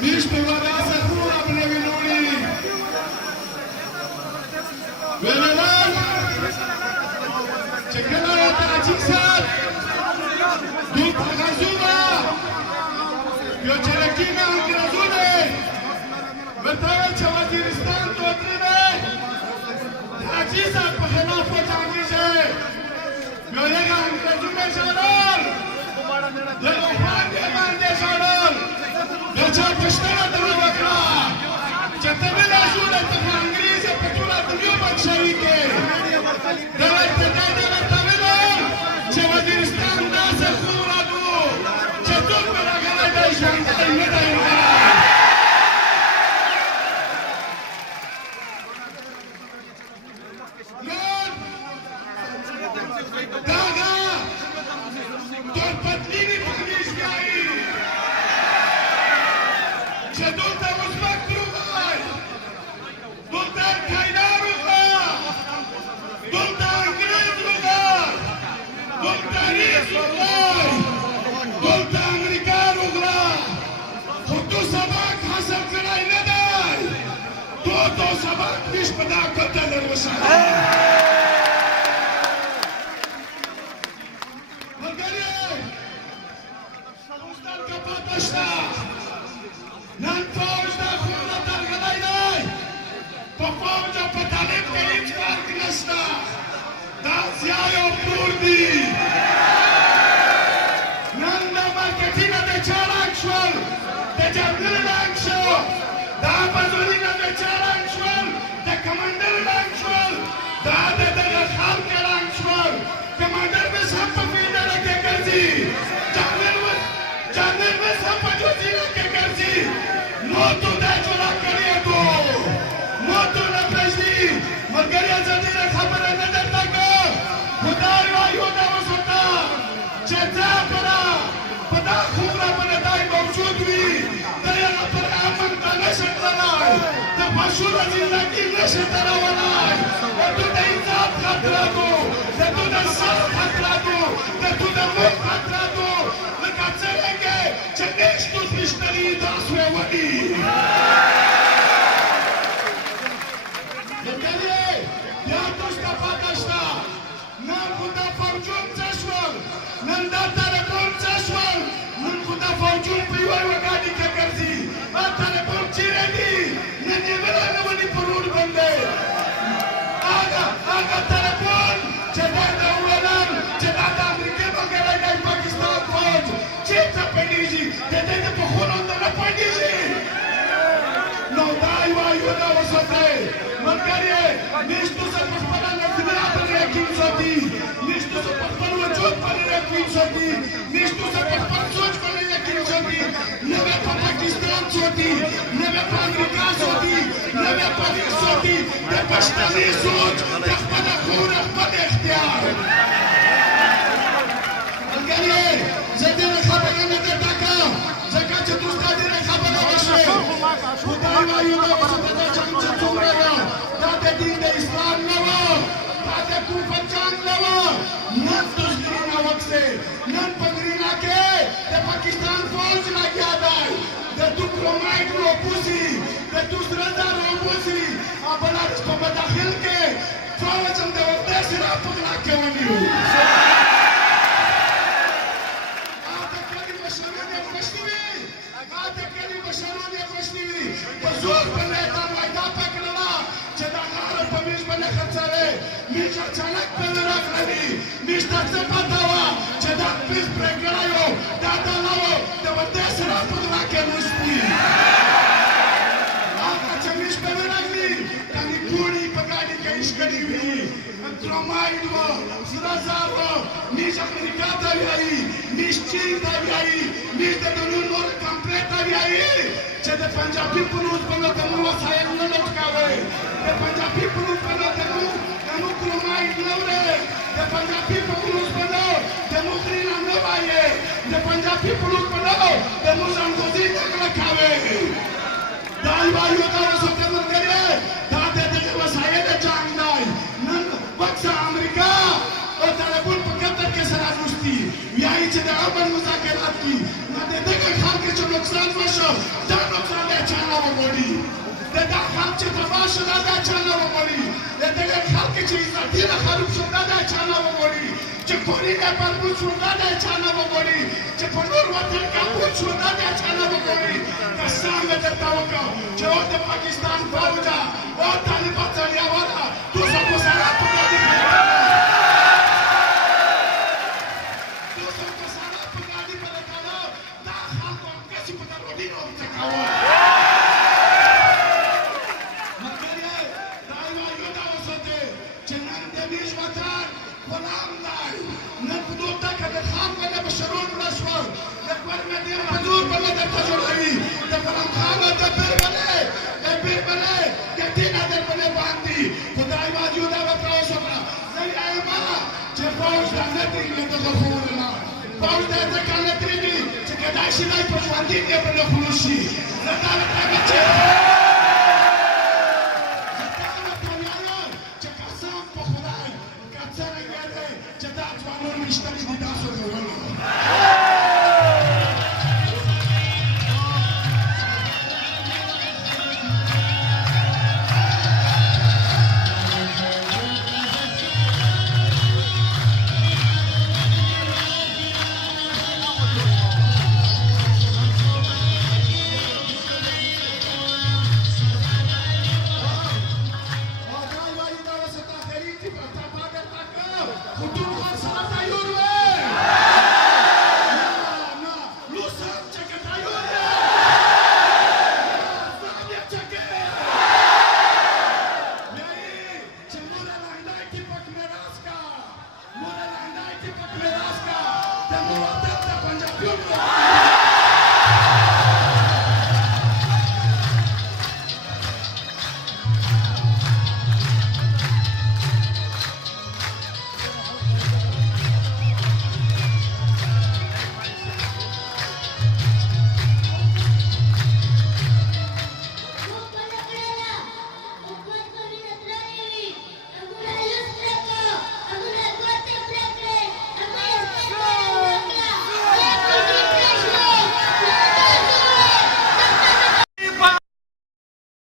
Niște vărează cura până minunii. Venelan, ce călare te acisat, după gazuna, eu ce rechina în grăzune, vătăie ce Waziristan totrine, te acisat pe helafă ce angrișe, eu lega în grăzune șarăl, de lupani de mani de șarăl, de ce păștără de răvăcra, ce te vede ajună te mă angrize pe tula de iubă șariche, de la te dai de la tamelor, ce Waziristan da să cura tu, ce tot pe la gălă de șantă de mădă în gălă. Daga, tot pătlinii păniși de aici, ce du-te uzbăc drugăi, du-te caina rugăi, du-te angriz rugăi, du-te riz rugăi, du-te american rugăi, tu să fac ca să cărai nedai, tot o să fac nici pe dacă te le rușai. Nan fauj da khuna targalay nay, to fauj pa talib ke hiç fark nasta. Da ziyayo kurdi. Nan da marketina de charanchwal, de jungle lanchwal, da bazulina de charanchwal, de commander lanchwal, da de khalq lanchwal, commander me sab pafida ke karzi. Jangan bersama Jozina ke kerji, motu dah corak kerja tu, motu nak kerji, mereka jadi nak khabar ada tak? Mudar wayu dah masukta, cerita pera, pada khura pada day mawjudwi, daya per aman tanah setanai, terpasulah zindagi setanawalai, itu dah insaf khatra tu, itu dah sah khatra tu, itu dah muk khatra tu. Ce nici nu-ți miștării da suevănii! Dăcălie, iar tu scăpat ăștia! N-am putea fauciun țeșuăl! N-am dat telefon țeșuăl! N-am putea fauciun prioi wăganii că cărzi! A telefon cireni! Ne-nimeni nu mă nipăruri bănde! Aga telefon! Ce dai de uelam! Ce dai de Americă măgălai de Pakistan fauci! Ce ți-a peniji? De pe holul de la peniji! Nu dai o aiută o să te! Măcărie, nici tu să poți părea la zilea pe reachim soti! Nici tu să poți părea la ciot pe reachim soti! Nici tu să poți părea soci pe reachim soti! Nu vei pe Pakistan soti! Nu vei pe America soti! Nu vei pe Ric soti! De pe ștălii soci! De pe de hură, pe de echtiar! Măcărie, zădine خبرنه ده تاکا زکه چې دوست دې خبره وشوي خدای وایو دا څه ته چې څومره دا د دین د اسلام نه و دا د کوفر جنگ نه و نن تاسو وخته نن پګرینا کې د پاکستان فوج لګیا دی د ډیپلوماټ روپوسی د دوسرا روپوسی خپل په داخل کې فوج هم د وخته سره په لا کې ونیو بزرگ بنده تان وایدا پکړه چې دا غار په میش باندې خرڅاوي میش اچانک په راغلی میش تاسو پتا وا چې دا پیس پرګړایو دا دلاو د ورته سره په لا کې نشوي هغه چې میش په راغلی کله پوری په ګاډي کې اشکړی وی ترمایډ و زرازاو میش امریکا ته وی میش چین ته وی میش د نور کمپلیټ ته وی چې د پنجابي پروت باندې د مو وسایل نه لټکاوي د پنجابي پروت باندې د مو کلمای نوره د پنجابي پروت باندې د مو خرينا نه وایي د پنجابي پروت باندې د مو ځانګوزي نه لټکاوي دا وایو دا څه کوي دا د وسایل جنگ دی نن وخت امریکا او طالبان په قطر کې سره دوستي یای چې د من مذاکرات کی نه دغه خلک چې نقصان وشو دا نقصان یې چانه وګوري دغه خلک چې تباه شو دا چانه وګوري دغه خلک چې عزتي نه خراب شو دا چانه وګوري چې کولی نه پربو شو دا چانه وګوري چې په نور وطن کې شو دا چانه وګوري قسم دې درته وکړم چې او د پاکستان فوج او طالبان ځړیا والا تاسو کو سره په دې شنای په ژوندۍ کې په خلوص شي زه چې قسم په خدای که څرنګه دی چې دا ځوانان مشتري دي تاسو ورونه Come on.